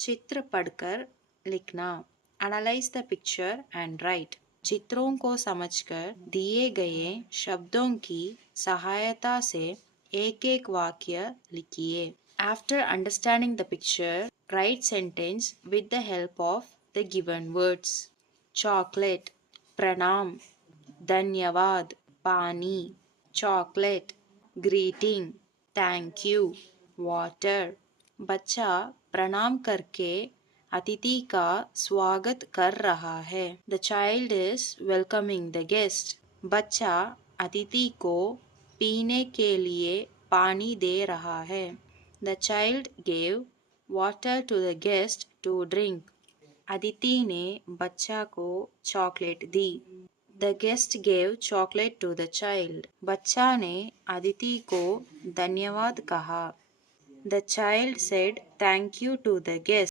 चित्र पढ़कर लिखना। Analyse the picture and right. चित्रों को समझकर दिए गए शब्दों की सहायता से एक एक वाक्य लिखिए। After understanding the picture, right sentence with the help of the given words. Chocolate, प्रणाम, धन्यवाद, पानी, chocolate, greeting, thank you, water. बच्चा प्रणाम करके अतिथि का स्वागत कर रहा है। The child is welcoming the guest. बच्चा अतिथि को पीने के लिए पानी दे रहा है। The child gave water to the guest to drink. Aditi ने बच्चा को चॉकलेट दी। The guest gave chocolate to the child. बच्चा ने अदिति को धन्यवाद कहा। The child said thank you to the guest.